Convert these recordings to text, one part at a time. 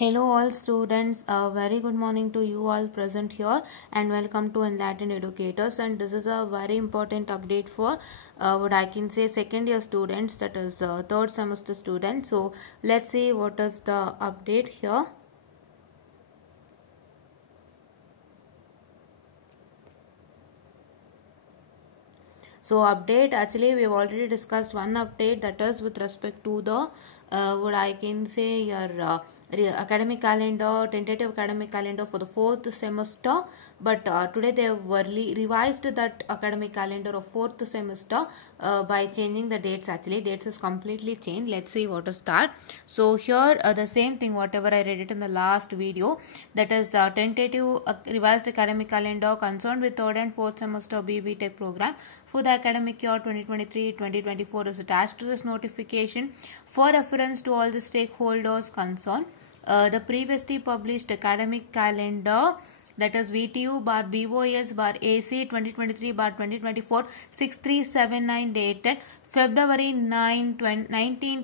Hello all students, a very good morning to you all present here and welcome to Enlightened Educators, and this is a very important update for what I can say second year students, that is third semester students. So let's see what is the update here. So update, actually we have already discussed one update, that is with respect to the what I can say your academic calendar, tentative academic calendar for the fourth semester, but today they have revised that academic calendar of fourth semester by changing the dates. Actually dates is completely changed. Let's see what is that. So here the same thing whatever I read it in the last video, that is tentative revised academic calendar concerned with third and fourth semester BB Tech program for the academic year 2023-2024 is attached to this notification for reference to all the stakeholders concerned. The previously published academic calendar, that is VTU bar BOS bar AC 2023 bar 2024 6379 dated February 19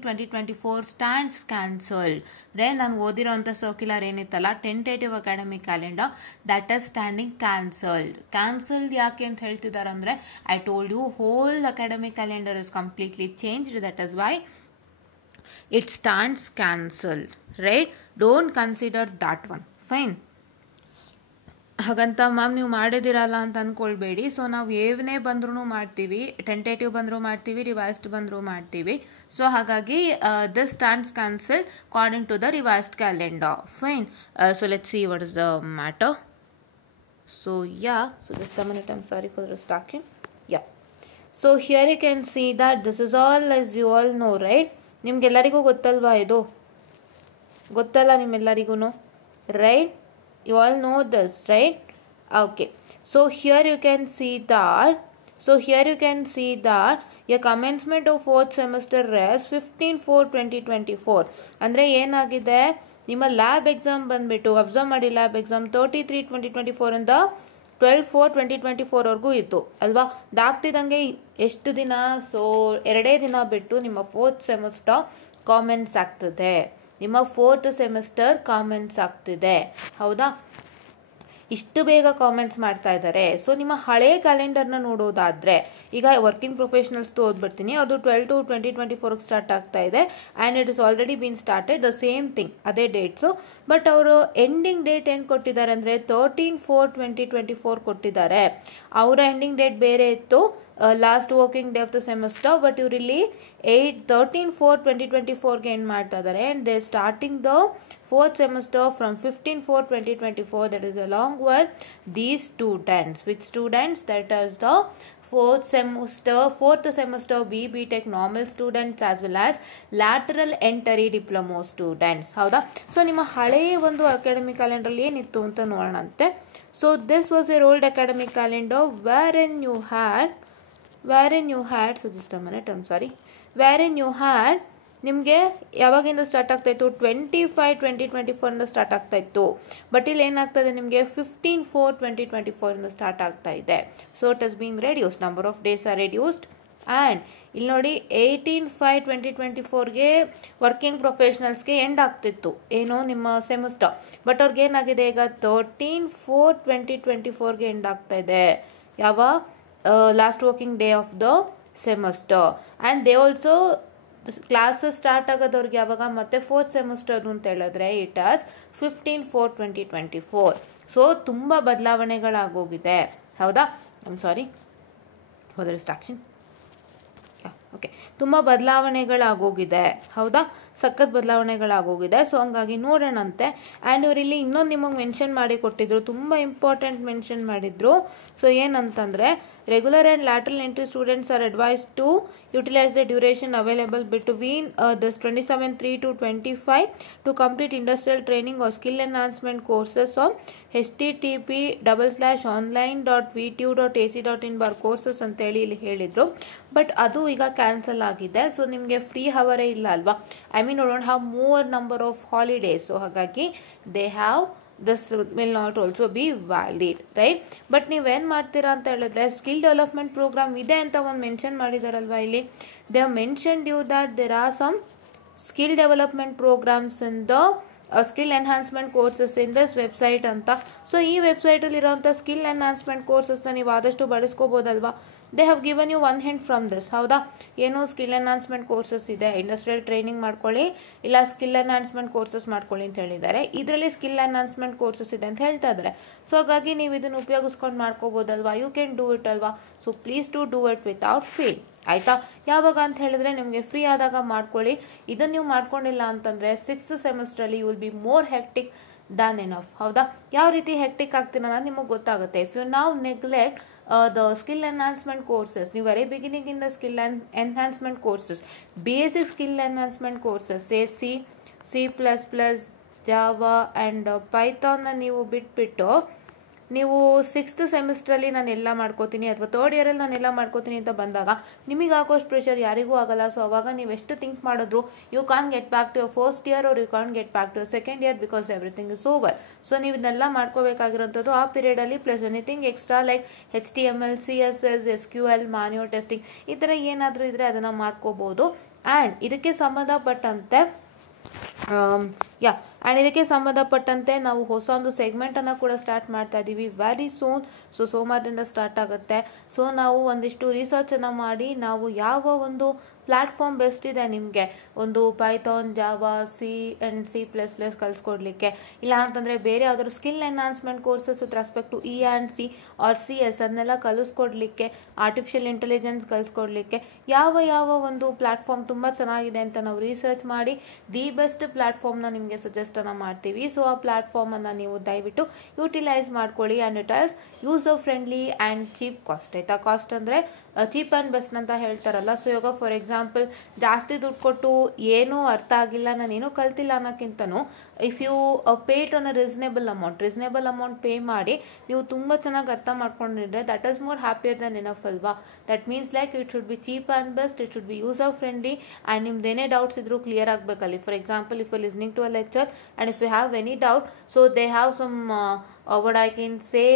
2024 stands cancelled. Then ನಾನು ಓದಿರೋಂಥ circular ಏನಿತ್ತಲ್ಲ tentative academic calendar that is standing cancelled ಯಾಕೆ ಅಂತ ಹೇಳ್ತಿದ್ದಾರೆ ಅಂದರೆ I told you whole academic calendar is completely changed, that is why it stands cancelled, right? Don't consider that one. Fine. ಹಾಗಂತ ma'am ನೀವು ಮಾಡಿದಿರಲ್ಲ ಅಂತ ಅಂದ್ಕೊಳ್ಬೇಡಿ. ಸೊ ನಾವು ಏನೇ ಬಂದ್ರೂ ಮಾಡ್ತೀವಿ, ಟೆಂಟೇಟಿವ್ ಬಂದರೂ ಮಾಡ್ತೀವಿ, ರಿವೈಸ್ಡ್ ಬಂದರೂ ಮಾಡ್ತೀವಿ. ಸೊ ಹಾಗಾಗಿ this stands cancel according to the revised calendar. Fine. So let's see what is the matter. So so just a minute, I'm sorry for the distraction. So here you can see that this is all as you all know, right? ನಿಮ್ಗೆಲ್ಲರಿಗೂ ಗೊತ್ತಲ್ವಾ, ಇದು ಗೊತ್ತಲ್ಲ ನಿಮ್ಮೆಲ್ಲರಿಗೂ, right? You all know this, right? Okay. So here you can see that your commencement of fourth semester is 15/4/2024. ಅಂದರೆ ಏನಾಗಿದೆ, ನಿಮ್ಮ lab exam ಬಂದ್ಬಿಟ್ಟು observe ಮಾಡಿ, ಲ್ಯಾಬ್ ಎಕ್ಸಾಮ್ 33/2024 ಇಂದ 12/4/2024 ವರೆಗೂ ಇತ್ತು ಅಲ್ವಾ. ದಾಗ್ತಿದಂಗೆ ಎಷ್ಟು ದಿನ, ಸೊ 2 ದಿನ ಬಿಟ್ಟು ನಿಮ್ಮ ಫೋರ್ತ್ ಸೆಮಿಸ್ಟರ್ ಕಾಮೆಂಟ್ಸ್ ಆಗ್ತಿದೆ, ಹೌದಾ? ಇಷ್ಟು ಬೇಗ ಕಾಮೆಂಟ್ಸ್ ಮಾಡ್ತಾ ಇದ್ದಾರೆ. ಸೊ ನಿಮ್ಮ ಹಳೆ ಕ್ಯಾಲೆಂಡರ್ನ ನೋಡೋದಾದ್ರೆ, ಈಗ ವರ್ಕಿಂಗ್ ಪ್ರೊಫೆಷನಲ್ಸ್ದು ಓದ್ಬಿಡ್ತೀನಿ, ಅದು 12/2/2024 ಸ್ಟಾರ್ಟ್ ಆಗ್ತಾ ಇದೆ and it is already bean started, the same thing, ಅದೇ ಡೇಟ್ಸು. ಬಟ್ ಅವರು ಎಂಡಿಂಗ್ ಡೇಟ್ ಏನು ಕೊಟ್ಟಿದ್ದಾರೆ ಅಂದರೆ 13/4/2024 ಕೊಟ್ಟಿದ್ದಾರೆ. ಅವರ ಎಂಡಿಂಗ್ ಡೇಟ್ ಬೇರೆ ಇತ್ತು, last working day of the semester. But ಇವರಿಲ್ಲಿ 13/4/2024ಗೆ ಏನು ಮಾಡ್ತಾ ಇದ್ದಾರೆ, and they starting the fourth semester from 15/4/2024, that is along with these students. Which students? That is the fourth semester BB Tech normal students as well as lateral entry diploma students, ಹೌದಾ? So ನಿಮ್ಮ ಹಳೆಯ ಒಂದು academic calendar ಏನಿತ್ತು ಅಂತ ನೋಡೋಣಂತೆ. So this was your old academic calendar wherein you had so just a minute, I'm sorry, wherein you had ನಿಮಗೆ ಯಾವಾಗಿಂದ start ಆಗ್ತಾ ಇತ್ತು, 25/2024 ಇಂದ ಸ್ಟಾರ್ಟ್ ಆಗ್ತಾ ಇತ್ತು. ಬಟ್ ಇಲ್ಲಿ ಏನಾಗ್ತದೆ, ನಿಮಗೆ 15/4/2024 ಇಂದ ಸ್ಟಾರ್ಟ್ ಆಗ್ತಾ ಇದೆ. So it has been reduced, number of days are reduced. And ಇಲ್ಲಿ ನೋಡಿ 18/5/2024ಗೆ ವರ್ಕಿಂಗ್ ಪ್ರೊಫೆಷನಲ್ಸ್ಗೆ ಎಂಡ್ ಆಗ್ತಿತ್ತು ಏನೋ ನಿಮ್ಮ ಸೆಮಿಸ್ಟರ್. ಬಟ್ ಅವ್ರಿಗೆ ಏನಾಗಿದೆ, ಈಗ 13/4/2024ಗೆ ಎಂಡ್ ಆಗ್ತಾ ಇದೆ. ಯಾವ last working day of the semester. And they also classes start ಆಗೋದವ್ರಿಗೆ ಯಾವಾಗ, ಮತ್ತೆ ಫೋರ್ತ್ ಸೆಮಿಸ್ಟರ್ ಅಂತ ಹೇಳಿದ್ರೆ ಇಟ್ ಆಸ್ 15/4/2024. ಸೊ ತುಂಬ ಬದಲಾವಣೆಗಳಾಗೋಗಿದೆ, ಹೌದಾ? I'm sorry for the distraction. Okay, ತುಂಬ ಬದಲಾವಣೆಗಳಾಗೋಗಿದೆ, ಹೌದಾ? ಸಖತ್ ಬದಲಾವಣೆಗಳಾಗೋಗಿದೆ. ಸೊ ಹಂಗಾಗಿ ನೋಡೋಣಂತೆ. ಆ್ಯಂಡ್ ಇವರಿಲ್ಲಿ ಇನ್ನೊಂದು ನಿಮಗೆ ಮೆನ್ಷನ್ ಮಾಡಿ ಕೊಟ್ಟಿದ್ರು, ತುಂಬ ಇಂಪಾರ್ಟೆಂಟ್ ಮೆನ್ಷನ್ ಮಾಡಿದ್ರು. ಸೊ ಏನಂತಂದರೆ, regular and lateral entry students are advise to utilise the duration available between this 27/3-25 to complete industrial training or skill enhancement courses on http://online.vtu.ac.in courses ಅಂತೇಳಿ ಇಲ್ಲಿ ಹೇಳಿದ್ರು. ಬಟ್ ಅದು ಈಗ ಕ್ಯಾನ್ಸಲ್ ಆಗಿದೆ. ಸೊ ನಿಮಗೆ free ಹವರೇ ಇಲ್ಲ ಅಲ್ವಾ, I mean don't have more number of holidays. So ಹಾಗಾಗಿ they have this will not also be valid, right? But ನೀವೇನು ಮಾಡ್ತೀರಾ ಅಂತ ಹೇಳಿದ್ರೆ, ಸ್ಕಿಲ್ ಡೆವಲಪ್ಮೆಂಟ್ ಪ್ರೋಗ್ರಾಮ್ ಇದೆ ಅಂತ ಒಂದು ಮೆನ್ಷನ್ ಮಾಡಿದಾರಲ್ವಾ ಇಲ್ಲಿ. They have mentioned you that there are some skill development programs in the skill enhancement courses in this website ಅಂತ. ಸೊ ಈ ವೆಬ್ಸೈಟಲ್ಲಿ ಇರೋಂಥ ಸ್ಕಿಲ್ ಎನ್ಹಾನ್ಸ್ಮೆಂಟ್ ಕೋರ್ಸಸ್ನ ನೀವು ಆದಷ್ಟು ಬಳಸ್ಕೋಬೋದಲ್ವಾ. They have given you one hint from this. ಹೌದಾ, ಏನು ಸ್ಕಿಲ್ ಎನ್ಹಾನ್ಸ್ಮೆಂಟ್ ಕೋರ್ಸಸ್ ಇದೆ, ಇಂಡಸ್ಟ್ರಿಯಲ್ ಟ್ರೈನಿಂಗ್ ಮಾಡ್ಕೊಳ್ಳಿ ಇಲ್ಲ ಸ್ಕಿಲ್ ಎನ್ಹಾನ್ಸ್ಮೆಂಟ್ ಕೋರ್ಸಸ್ ಮಾಡ್ಕೊಳ್ಳಿ ಅಂತ ಹೇಳಿದ್ದಾರೆ. ಇದರಲ್ಲಿ ಸ್ಕಿಲ್ ಎನ್ಹಾನ್ಸ್ಮೆಂಟ್ ಕೋರ್ಸಸ್ ಇದೆ ಅಂತ ಹೇಳ್ತಾ ಇದ್ದಾರೆ. ಸೊ ಹಾಗಾಗಿ ನೀವು ಇದನ್ನು ಉಪಯೋಗಿಸ್ಕೊಂಡು ಮಾಡ್ಕೋಬೋದಲ್ವಾ. ಯು ಕ್ಯಾನ್ ಡೂ ಇಟ್ ಅಲ್ವಾ. So please to do it without fail. ಆಯ್ತಾ, ಯಾವಾಗ ಅಂತ ಹೇಳಿದ್ರೆ ನಿಮಗೆ ಫ್ರೀ ಆದಾಗ ಮಾಡ್ಕೊಳ್ಳಿ. ಇದನ್ನು ನೀವು ಮಾಡ್ಕೊಂಡಿಲ್ಲ ಅಂತಂದ್ರೆ 6th ಸೆಮಿಸ್ಟ್ರಲ್ಲಿ you will be more hectic than enough. ಹೌದಾ, ಯಾವ ರೀತಿ ಹೆಕ್ಟಿಕ್ ಆಗ್ತೀರ ಅನ್ನೋದು ನಿಮಗೆ ಗೊತ್ತಾಗುತ್ತೆ. If you now neglect the skill enhancement courses, ನೀವು very beginning in the skill enhancement courses, basic skill enhancement courses, say C++, Java and Python ನೀವು ಬಿಟ್ಬಿಟ್ಟು ನೀವು 6th ಸೆಮಿಸ್ಟ್ರಲ್ಲಿ ನಾನು ಎಲ್ಲ ಮಾಡ್ಕೋತೀನಿ ಅಥವಾ 3rd ಇಯರಲ್ಲಿ ನಾನು ಎಲ್ಲ ಮಾಡ್ಕೋತೀನಿ ಅಂತ ಬಂದಾಗ ನಿಮಗೆ ಆಗೋಷ್ಟು ಪ್ರೆಷರ್ ಯಾರಿಗೂ ಆಗಲ್ಲ. ಸೊ ಅವಾಗ ನೀವು ಎಷ್ಟು ಥಿಂಕ್ ಮಾಡಿದ್ರು you can get back to your first year or you can get back to your second year because everything is over. So ನೀವು ಇದನ್ನೆಲ್ಲ ಮಾಡ್ಕೋಬೇಕಾಗಿರೋಂಥದ್ದು ಆ ಪೀರಿಯಡಲ್ಲಿ. Plus anything extra like HTML, CSS, SQL, manual testing ಈ ಥರ ಏನಾದರೂ ಇದ್ರೆ ಅದನ್ನು ಮಾಡ್ಕೋಬೋದು. ಆ್ಯಂಡ್ ಇದಕ್ಕೆ ಸಂಬಂಧಪಟ್ಟಂತೆ ಇದಕ್ಕೆ ಸಂಬಂಧಪಟ್ಟಂತೆ ನಾವು ಹೊಸ ಒಂದು ಸೆಗ್ಮೆಂಟ್ ಅನ್ನ ಕೂಡ ಸ್ಟಾರ್ಟ್ ಮಾಡ್ತಾ ಇದೀವಿ ವೆರಿ ಸೂನ್. ಸೊ ಸೋಮವಾರದಿಂದ ಸ್ಟಾರ್ಟ್ ಆಗುತ್ತೆ. ಸೊ ನಾವು ಒಂದಿಷ್ಟು ರಿಸರ್ಚ್ ಅನ್ನ ಮಾಡಿ ನಾವು ಯಾವ ಒಂದು ಪ್ಲಾಟ್ಫಾರ್ಮ್ ಬೆಸ್ಟ್ ಇದೆ ನಿಮಗೆ ಒಂದು ಪೈಥಾನ್, ಜಾವಾ, C++ ಕಲಿಸ್ಕೊಡ್ಲಿಕ್ಕೆ, ಇಲ್ಲ ಅಂತಂದ್ರೆ ಬೇರೆ ಯಾವ್ದಾದ್ರು skill enhancement courses with respect to E&C or CS ಅದನ್ನೆಲ್ಲ ಕಲಿಸ್ಕೊಡ್ಲಿಕ್ಕೆ, ಆರ್ಟಿಫಿಷಿಯಲ್ ಇಂಟೆಲಿಜೆನ್ಸ್ ಕಲಿಸ್ಕೊಡ್ಲಿಕ್ಕೆ ಯಾವ ಒಂದು ಪ್ಲಾಟ್ಫಾರ್ಮ್ ತುಂಬಾ ಚೆನ್ನಾಗಿದೆ ಅಂತ ನಾವು ರಿಸರ್ಚ್ ಮಾಡಿ ದಿ ಬೆಸ್ಟ್ ಪ್ಲಾಟ್ಫಾರ್ಮ್ನ ನಿಮಗೆ ಸಜೆಸ್ಟ್ ಅನ್ನ ಮಾಡ್ತೀವಿ. ಸೊ ಆ ಪ್ಲಾಟ್ಫಾರ್ಮ್ ಅನ್ನ ನೀವು ದಯವಿಟ್ಟು ಯೂಟಿಲೈಸ್ ಮಾಡ್ಕೊಳ್ಳಿ. And it as user friendly and cheap cost. ಆಯ್ತಾ, ಕಾಸ್ಟ್ ಅಂದ್ರೆ ಚೀಪ್ ಅಂಡ್ ಬೆಸ್ಟ್ ಅಂತ ಹೇಳ್ತಾರಲ್ಲ. ಸೊ ಇವಾಗ ಫಾರ್ ಎಕ್ಸಾಂಪಲ್ ಜಾಸ್ತಿ ದುಡ್ಡು ಕೊಟ್ಟು ಏನೂ ಅರ್ಥ ಆಗಿಲ್ಲ, ನಾನು ಏನೂ ಕಲ್ತಿಲ್ಲ ಅನ್ನೋಕ್ಕಿಂತನೂ if you pay it on a reasonable amount pay ಮಾಡಿ ನೀವು ತುಂಬಾ ಚೆನ್ನಾಗಿ ಅರ್ಥ ಮಾಡ್ಕೊಂಡಿದ್ರೆ that is more happier than enough ಅಲ್ವಾ. That means like it should be cheap and best, it should be user friendly and ನಿಮ್ದು ಏನೇ ಡೌಟ್ಸ್ ಇದ್ರೂ ಕ್ಲಿಯರ್ ಆಗಬೇಕಲ್ಲಿ. For example if you listening to a lecture and if you have any doubt, so they have some what I can say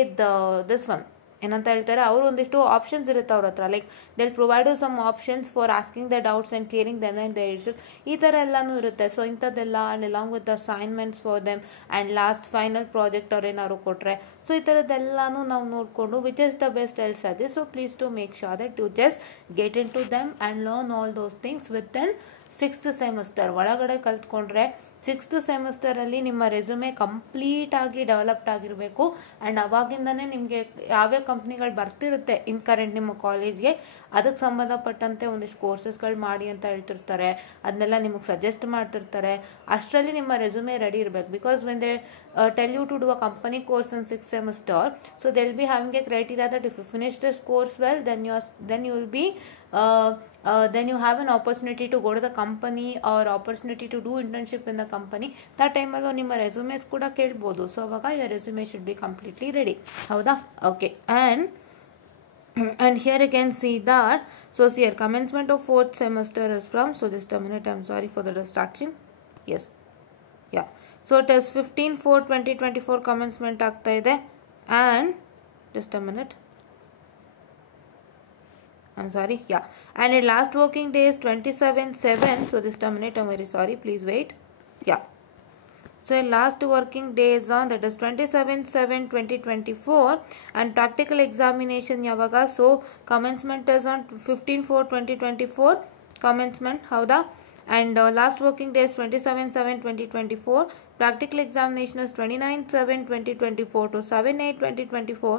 this one ಏನಂತ ಹೇಳ್ತಾರೆ, ಅವರು ಒಂದಿಷ್ಟು options ಇರುತ್ತೆ ಅವ್ರ ಹತ್ರ. Like they'll provide some options for asking the doubts and clearing then and there it's ಈ ಥರ ಎಲ್ಲಾನು ಇರುತ್ತೆ. ಸೊ ಇಂಥದ್ದೆಲ್ಲ and along with assignments for them and last final project ಅವ್ರು ಏನಾದ್ರು ಕೊಟ್ಟರೆ ಸೊ ಈ ಥರದ್ದೆಲ್ಲಾನು ನಾವು ನೋಡಿಕೊಂಡು which is the best will suggest. So please to make sure that you just get into them and learn all those things within 6th semester ಒಳಗಡೆ ಕಲ್ತ್ಕೊಂಡ್ರೆ 6th ಸೆಮಿಸ್ಟರಲ್ಲಿ ನಿಮ್ಮ resume complete ಆಗಿ developed ಆಗಿರಬೇಕು. And ಅವಾಗಿಂದನೇ ನಿಮಗೆ ಯಾವ್ಯಾವ ಕಂಪ್ನಿಗಳು ಬರ್ತಿರುತ್ತೆ in current ನಿಮ್ಮ ಕಾಲೇಜ್ಗೆ ಅದಕ್ಕೆ ಸಂಬಂಧಪಟ್ಟಂತೆ ಒಂದಿಷ್ಟು ಕೋರ್ಸಸ್ಗಳು ಮಾಡಿ ಅಂತ ಹೇಳ್ತಿರ್ತಾರೆ, ಅದನ್ನೆಲ್ಲ ನಿಮಗೆ ಸಜೆಸ್ಟ್ ಮಾಡ್ತಿರ್ತಾರೆ. ಅಷ್ಟರಲ್ಲಿ ನಿಮ್ಮ ರೆಸ್ಯೂಮೆ ರೆಡಿ ಇರಬೇಕು. Because when they tell you to do a company course in 6th semester, so they'll be having a criteria that if you finish this course well, then you will be then you have an opportunity to go to the company or opportunity to do internship in the company. that time allo ನಿಮ್ಮ resumes ಕೂಡ ಕೇಳಬಹುದು. So ಅವಾಗ your resume should be completely ready. ಹೌದಾ? Okay. And here you can see that, so see here commencement of 4th semester is from, so just a minute, I'm sorry for the distraction. Yes, yeah, so it is 15/4/2024 commencement ಆಗ್ತಾ ಇದೆ. and just a minute, I'm sorry, yeah, and the last working day is 27/7. so just a minute, I'm very sorry, please wait. Yeah, so last working day is on, that is 27/7/2024 and practical examination yavaga, so commencement is on 15/4/2024 commencement. howda? And last working day is 27/7/2024. Practical examination is 29/7/2024 to 7/8/2024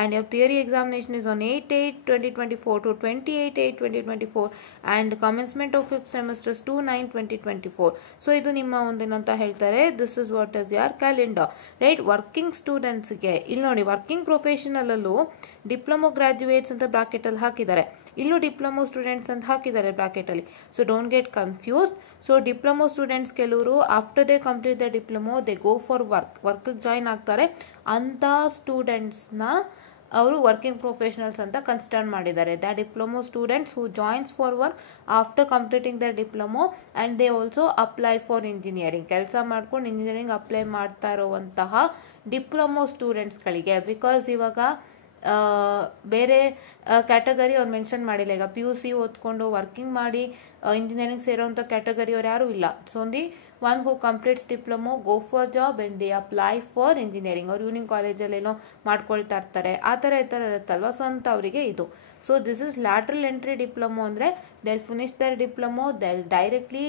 and your theory examination is on 8/8/2024 to 28/8/2024 and commencement of 5th semester is 2/9/2024. so idu nimma ondinanta ಹೇಳ್ತಾರೆ. this is what is your calendar, right? working students ಗೆ ಇಲ್ಲಿ ನೋಡಿ working professional ಅಲ್ಲೂ diploma graduates ಅಂತ bracket ಅಲ್ಲಿ ಹಾಕಿದ್ದಾರೆ, ಇಲ್ಲೂ diploma students ಅಂತ ಹಾಕಿದ್ದಾರೆ ಬ್ರಾಕೆಟ್ ಅಲ್ಲಿ. So don't get confused. So diploma students ಕೆಲವರು after they complete the diploma they go for work join ಆಗ್ತಾರೆ. ಅಂತ ಸ್ಟೂಡೆಂಟ್ಸ್ನ ಅವರು ವರ್ಕಿಂಗ್ ಪ್ರೊಫೆಷನಲ್ಸ್ ಅಂತ ಕನ್ಸಿಡರ್ ಮಾಡಿದ್ದಾರೆ. The diploma students who joins for work after completing the diploma and they also apply for engineering. ಕೆಲಸ ಮಾಡ್ಕೊಂಡು engineering apply ಮಾಡ್ತಾ ಇರುವಂತಹ ಡಿಪ್ಲೊಮಾ ಸ್ಟೂಡೆಂಟ್ಸ್ಗಳಿಗೆ, ಬಿಕಾಸ್ ಇವಾಗ ಬೇರೆ ಕ್ಯಾಟಗರಿ ಅವ್ರು ಮೆನ್ಷನ್ ಮಾಡಿಲ್ಲ. ಈಗ PUC ಓದ್ಕೊಂಡು ವರ್ಕಿಂಗ್ ಮಾಡಿ ಇಂಜಿನಿಯರಿಂಗ್ ಸೇರೋಂಥ ಕ್ಯಾಟಗರಿ ಅವ್ರು ಯಾರೂ ಇಲ್ಲ. So only one who completes diploma go for job and they apply for engineering. ಅವ್ರು ಯೂನಿಯನ್ ಕಾಲೇಜಲ್ಲಿ ಏನೋ ಮಾಡ್ಕೊಳ್ತಾ ಇರ್ತಾರೆ, ಆ ಥರ ಈ ಥರ ಇರುತ್ತಲ್ವ, ಸೊ ಅಂಥವರಿಗೆ ಇದು. So this is lateral entry diploma ಅಂದರೆ they'll finish their diploma, they'll directly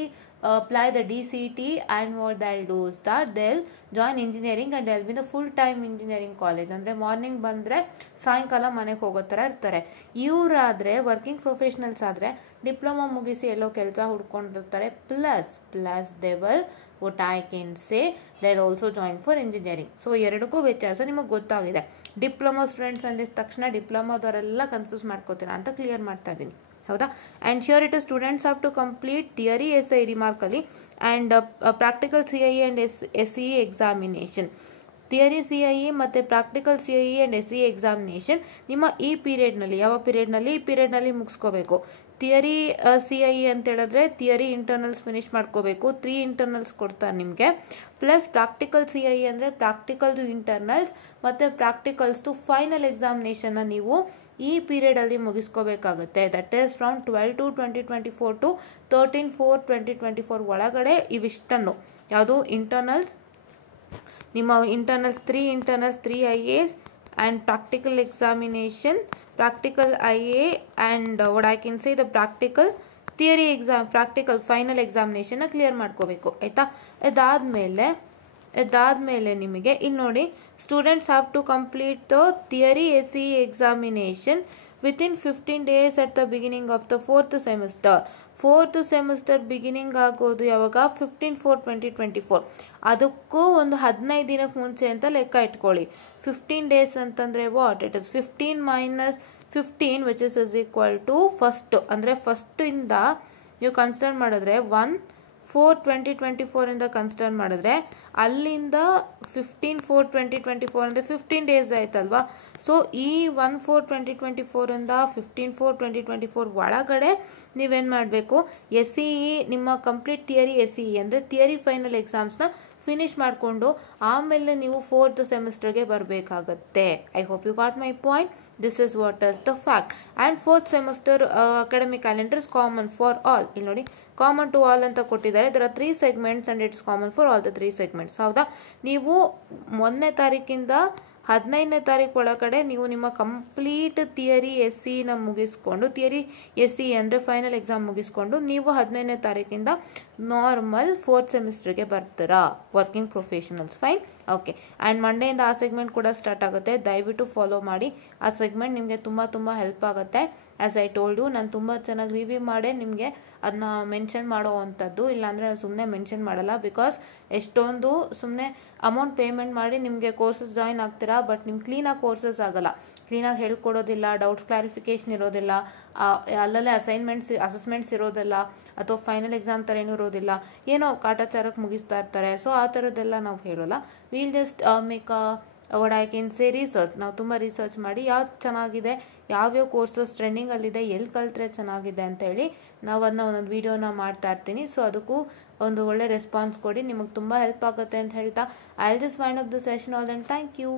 apply the DCT, and what they'll do is that they'll join engineering and they'll be in the full time engineering college. ಅಂದರೆ morning ಬಂದರೆ ಸಾಯಂಕಾಲ ಮನೆಗೆ ಹೋಗೋ ಥರ ಇರ್ತಾರೆ. ಇವರಾದರೆ working professionals ಆದರೆ ಡಿಪ್ಲೊಮಾ ಮುಗಿಸಿ ಎಲ್ಲೋ ಕೆಲಸ ಹುಡ್ಕೊಂಡಿರ್ತಾರೆ, plus they will what I can say they'll also join for engineering. So ಎರಡಕ್ಕೂ ವ್ಯತ್ಯಾಸ ನಿಮಗೆ ಗೊತ್ತಾಗಿದೆ. ಡಿಪ್ಲೊಮಾ ಸ್ಟೂಡೆಂಟ್ಸ್ ಅಂದಿದ ತಕ್ಷಣ ಡಿಪ್ಲೊಮಾದವರೆಲ್ಲ ಕನ್ಫ್ಯೂಸ್ ಮಾಡ್ಕೋತೀರಾ ಅಂತ ಕ್ಲಿಯರ್ ಮಾಡ್ತಾ ಇದ್ದೀನಿ, ಹೌದಾ. And sure it students have to complete theory SI remarkably and practical CIE and SCE examination. Theory CIE ಮತ್ತು practical CIE and SCE examination ನಿಮ್ಮ ಈ ಪೀರಿಯಡ್ನಲ್ಲಿ, ಯಾವ ಪೀರಿಯಡ್ನಲ್ಲಿ, ಈ ಪೀರಿಯಡ್ನಲ್ಲಿ ಮುಗಿಸ್ಕೋಬೇಕು. ಥಿಯರಿ CIE ಅಂತ ಹೇಳಿದ್ರೆ ಥಿಯರಿ ಇಂಟರ್ನಲ್ಸ್ ಫಿನಿಶ್ ಮಾಡ್ಕೋಬೇಕು, 3 ಇಂಟರ್ನಲ್ಸ್ ಕೊಡ್ತಾರೆ ನಿಮಗೆ. ಪ್ಲಸ್ ಪ್ರಾಕ್ಟಿಕಲ್ CIE ಅಂದರೆ ಪ್ರಾಕ್ಟಿಕಲ್ದು ಇಂಟರ್ನಲ್ಸ್ ಮತ್ತು ಪ್ರಾಕ್ಟಿಕಲ್ಸ್ದು ಫೈನಲ್ ಎಕ್ಸಾಮಿನೇಷನ್ನ ನೀವು ಈ ಪೀರಿಯಡಲ್ಲಿ ಮುಗಿಸ್ಕೋಬೇಕಾಗುತ್ತೆ. ದಟ್ ಈಸ್ ಫ್ರಮ್ 12/2/2024 ಟು 13/4/2024 ಒಳಗಡೆ ಇವಿಷ್ಟನ್ನು, ಯಾವುದು ಇಂಟರ್ನಲ್ಸ್, ನಿಮ್ಮ internals 3 internals, 3 IAs and practical examination, practical IA and what I can say the practical theory exam, practical final examination clear ಮಾಡ್ಕೋಬೇಕು, ಆಯಿತಾ. ಇದಾದ್ಮೇಲೆ ನಿಮಗೆ ಇಲ್ಲಿ ನೋಡಿ, students have to complete the theory SCE examination within 15 days at the beginning of the 4th semester. 4th semester beginning ಆಗೋದು ಯಾವಾಗ, 15/4/2024. ಅದಕ್ಕೂ ಒಂದು 15 ದಿನಕ್ಕೆ ಮುಂಚೆ ಅಂತ ಲೆಕ್ಕ ಇಟ್ಕೊಳ್ಳಿ. 15 days ಅಂತಂದರೆ what, it is 15 - 15 which is equal to first, ಅಂದರೆ ಫಸ್ಟಿಂದ ನೀವು ಕನ್ಸಿಡರ್ ಮಾಡಿದ್ರೆ 1/4/2024 ಇಂದ ಕನ್ಸಿಡರ್ ಮಾಡಿದ್ರೆ ಅಲ್ಲಿಂದ 15/4/2024 ಅಂದರೆ 15 days ಆಯ್ತಲ್ವಾ. ಸೊ ಈ 1/4/2024 ಇಂದ 15/4/2024 ಒಳಗಡೆ ನೀವೇನು ಮಾಡಬೇಕು, SCE ನಿಮ್ಮ ಕಂಪ್ಲೀಟ್ ಥಿಯರಿ SCE ಅಂದರೆ ಥಿಯರಿ ಫೈನಲ್ ಎಕ್ಸಾಮ್ಸ್ನ ಫಿನಿಶ್ ಮಾಡಿಕೊಂಡು ಆಮೇಲೆ ನೀವು 4th ಸೆಮಿಸ್ಟರ್ಗೆ ಬರಬೇಕಾಗತ್ತೆ. I hope you got my point. This is what is the fact. And 4th semester academic calendar is common for all. ಇಲ್ಲಿ ನೋಡಿ, ಕಾಮನ್ ಟು ಆಲ್ ಅಂತ ಕೊಟ್ಟಿದ್ದಾರೆ. ಇದರ 3 segments and it's common for all the 3 segments, ಹೌದಾ. ನೀವು 1ನೇ ತಾರೀಕಿಂದ 15ನೇ ತಾರೀಕು ಒಳಗಡೆ ನೀವು ನಿಮ್ಮ ಕಂಪ್ಲೀಟ್ ಥಿಯರಿ SCEನ ಮುಗಿಸ್ಕೊಂಡು, ಥಿಯರಿ SCE ಅಂದರೆ ಫೈನಲ್ ಎಕ್ಸಾಮ್ ಮುಗಿಸ್ಕೊಂಡು ನೀವು 15ನೇ ತಾರೀಕಿಂದ ನಾರ್ಮಲ್ 4th ಸೆಮಿಸ್ಟರ್ಗೆ ಬರ್ತೀರಾ, working professionals. Fine, okay. And ಮಂಡೆಯಿಂದ ಆ ಸೆಗ್ಮೆಂಟ್ ಕೂಡ ಸ್ಟಾರ್ಟ್ ಆಗುತ್ತೆ, ದಯವಿಟ್ಟು ಫಾಲೋ ಮಾಡಿ. ಆ ಸೆಗ್ಮೆಂಟ್ ನಿಮಗೆ ತುಂಬ ಹೆಲ್ಪ್ ಆಗುತ್ತೆ. ಆ್ಯಸ್ ಐ ಟೋಲ್ಡ್ ಯು, ನಾನು ತುಂಬ ಚೆನ್ನಾಗಿ ರಿವ್ಯೂ ಮಾಡಿ ನಿಮಗೆ ಅದನ್ನ ಮೆನ್ಷನ್ ಮಾಡೋ ಅಂಥದ್ದು, ಇಲ್ಲಾಂದರೆ ನಾನು ಸುಮ್ಮನೆ ಮೆನ್ಷನ್ ಮಾಡಲ್ಲ. ಬಿಕಾಸ್ ಎಷ್ಟೊಂದು ಸುಮ್ಮನೆ ಅಮೌಂಟ್ ಪೇಮೆಂಟ್ ಮಾಡಿ ನಿಮಗೆ ಕೋರ್ಸಸ್ ಜಾಯಿನ್ ಆಗ್ತೀರಾ, ಬಟ್ ನಿಮ್ಗೆ ಕ್ಲೀನಾಗಿ ಕೋರ್ಸಸ್ ಆಗಲ್ಲ, ಕ್ಲೀನಾಗಿ ಹೇಳ್ಕೊಡೋದಿಲ್ಲ, ಡೌಟ್ಸ್ ಕ್ಲಾರಿಫಿಕೇಶನ್ ಇರೋದಿಲ್ಲ, ಅಲ್ಲಲ್ಲೇ ಅಸೆಸ್ಮೆಂಟ್ಸ್ ಇರೋದಿಲ್ಲ, ಅಥವಾ ಫೈನಲ್ ಎಕ್ಸಾಮ್ ಥರ ಏನೂ ಇರೋದಿಲ್ಲ, ಏನೋ ಕಾಟಾಚಾರಕ್ಕೆ ಮುಗಿಸ್ತಾ ಇರ್ತಾರೆ. ಸೊ ಆ ಥರದ್ದೆಲ್ಲ ನಾವು ಹೇಳೋಲ್ಲ. Will just make what I can say research. ನಾವು ತುಂಬ ರಿಸರ್ಚ್ ಮಾಡಿ ಯಾವ್ದು ಚೆನ್ನಾಗಿದೆ, ಯಾವ್ಯಾವ ಕೋರ್ಸಸ್ ಟ್ರೆಂಡಿಂಗಲ್ಲಿದೆ, ಎಲ್ಲಿ ಕಲ್ತ್ರೆ ಚೆನ್ನಾಗಿದೆ ಅಂತ ಹೇಳಿ ನಾವು ಅದನ್ನ ಒಂದೊಂದು ವೀಡಿಯೋನ ಮಾಡ್ತಾ ಇರ್ತೀನಿ. ಸೊ ಅದಕ್ಕೂ ಒಂದು ಒಳ್ಳೆ ರೆಸ್ಪಾನ್ಸ್ ಕೊಡಿ, ನಿಮಗೆ ತುಂಬ ಹೆಲ್ಪ್ ಆಗುತ್ತೆ ಅಂತ ಹೇಳ್ತಾ I will just wind up the session all. And thank you.